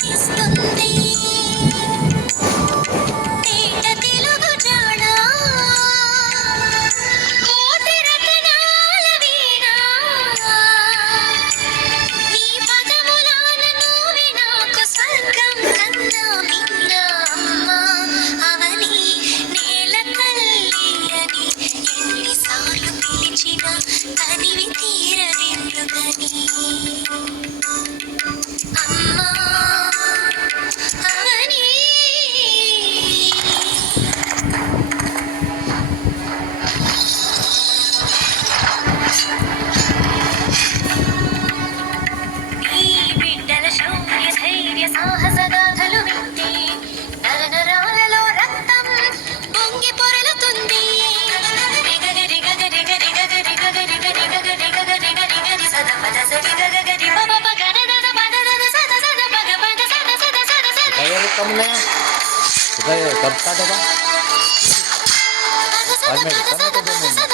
వికసిస్తుంది తేట తెలుగు జాడ కోటి రతనాల వీణ నీ పదములాన నువ్వే నాకు స్వర్గం కన్నా మిన్న అమ్మా అవని నేల తల్లి అని ఎన్నిసార్లు పిలిచినా తనివి తీరదెందుకని అమ్మా అవని ఈ బిడ్డల శౌర్య ధైర్య సాహస గాథలు వింటే నరనరాలలో రక్తం పొంగి పొరలుతుంది రిగగరి గగరి గరి గగరి గగరి గరి గగరి గగరి గరి గరి సద పద సరి గగరి పద పగ నద పద నద సద సద పగ పద సద సద సద సద ड्राइवर कम ना कब स्टार्ट होगा పద సద పద సద పద సద